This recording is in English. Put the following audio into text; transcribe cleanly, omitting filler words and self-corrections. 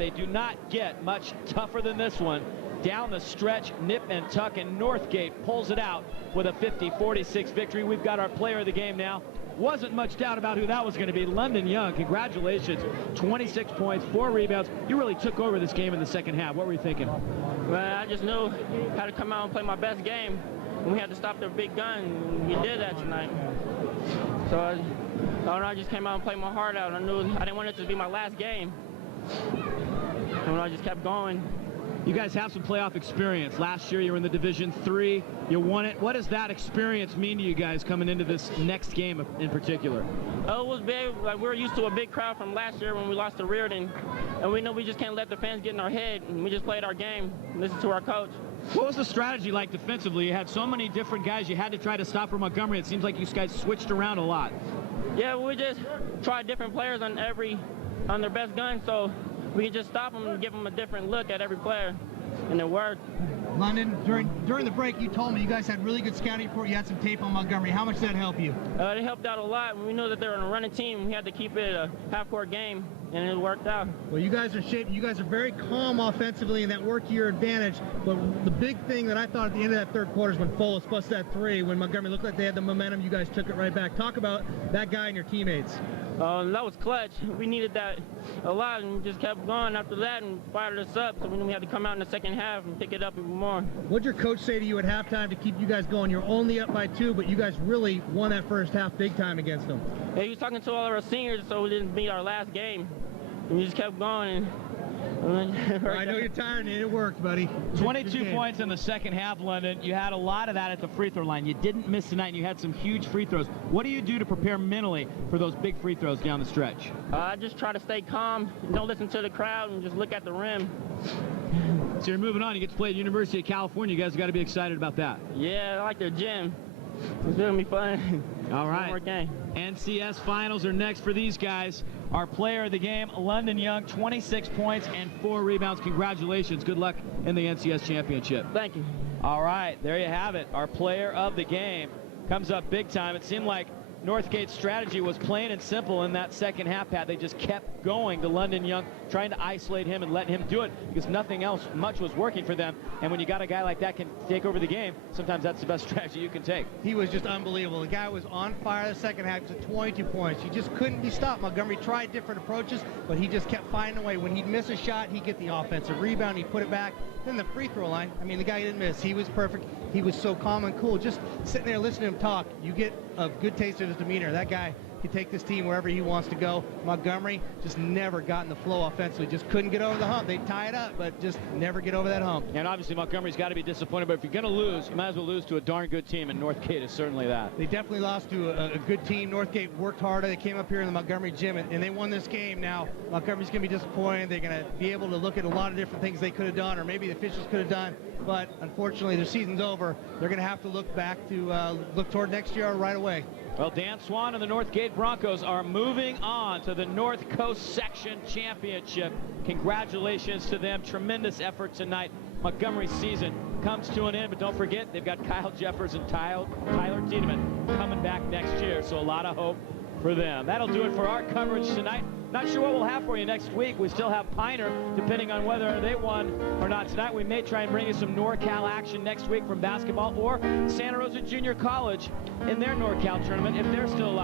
They do not get much tougher than this one. Down the stretch, nip and tuck, and Northgate pulls it out with a 50-46 victory. We've got our player of the game now. Wasn't much doubt about who that was going to be. London Young, congratulations. 26 points, 4 rebounds. You really took over this game in the second half. What were you thinking? Well, I just knew how to come out and play my best game. And we had to stop their big gun. We did that tonight. So I just came out and played my heart out. I knew I didn't want it to be my last game. And I just kept going. You guys have some playoff experience. Last year you were in the Division III. You won it. What does that experience mean to you guys coming into this next game in particular? Oh, it was big. Like, we were used to a big crowd from last year when we lost to Reardon. And we know we just can't let the fans get in our head. And we just played our game and listened to our coach. What was the strategy like defensively? You had so many different guys you had to try to stop for Montgomery. It seems like you guys switched around a lot. Yeah, we just tried different players on their best gun, so we could just stop them and give them a different look at every player, and it worked. London, during the break, you told me you guys had really good scouting report. You had some tape on Montgomery. How much did that help you? It helped out a lot. We knew that they were a running team. We had to keep it a half-court game, and it worked out. Well, you guys are shaping. You guys are very calm offensively, and that worked to your advantage. But the big thing that I thought at the end of that third quarter is when Foles busted that three, when Montgomery looked like they had the momentum, you guys took it right back. Talk about that guy and your teammates. That was clutch. We needed that a lot, and we just kept going after that and fired us up. So we had to come out in the second half and pick it up even more. What'd your coach say to you at halftime to keep you guys going? You're only up by 2, but you guys really won that first half big time against them. Yeah, he was talking to all of our seniors, so we didn't beat our last game. And we just kept going. I know you're tired, and it worked, buddy. 22 points in the second half, London. You had a lot of that at the free throw line. You didn't miss tonight, and you had some huge free throws. What do you do to prepare mentally for those big free throws down the stretch? I just try to stay calm, don't listen to the crowd, and just look at the rim. So you're moving on. You get to play at University of California. You guys got to be excited about that. Yeah, I like their gym. It's going to be fun. All right. One more game. NCS finals are next for these guys. Our player of the game, London Young, 26 points and 4 rebounds. Congratulations. Good luck in the NCS championship. Thank you. All right, there you have it. Our player of the game comes up big time. It seemed like Northgate's strategy was plain and simple in that second half, Pat. They just kept going to London Young, trying to isolate him and letting him do it because nothing else much was working for them. And when you got a guy like that can take over the game, sometimes that's the best strategy you can take. He was just unbelievable. The guy was on fire the second half to 22 points. You just couldn't be stopped. Montgomery tried different approaches, but he just kept finding a way. When he'd miss a shot, he'd get the offensive rebound, he'd put it back. Then the free throw line, I mean, the guy didn't miss. He was perfect. He was so calm and cool. Just sitting there listening to him talk, you get a good taste of his demeanor. That guy can take this team wherever he wants to go. Montgomery just never got in the flow offensively. Just couldn't get over the hump. They tie it up, but just never get over that hump. And obviously Montgomery's got to be disappointed, but if you're going to lose, you might as well lose to a darn good team, and Northgate is certainly that. They definitely lost to a good team. Northgate worked harder. They came up here in the Montgomery gym, and they won this game. Now, Montgomery's going to be disappointed. They're going to be able to look at a lot of different things they could have done, or maybe the officials could have done, but unfortunately their season's over. They're going to have to look back to look toward next year right away. Well, Dan Swan and the Northgate Broncos are moving on to the North Coast Section Championship. Congratulations to them. Tremendous effort tonight. Montgomery's season comes to an end, but don't forget, they've got Kyle Jeffers and Tyler Tiedemann coming back next year, so a lot of hope for them. That'll do it for our coverage tonight. Not sure what we'll have for you next week. We still have Piner, depending on whether they won or not tonight. We may try and bring you some NorCal action next week from basketball, or Santa Rosa Junior College in their NorCal tournament if they're still alive.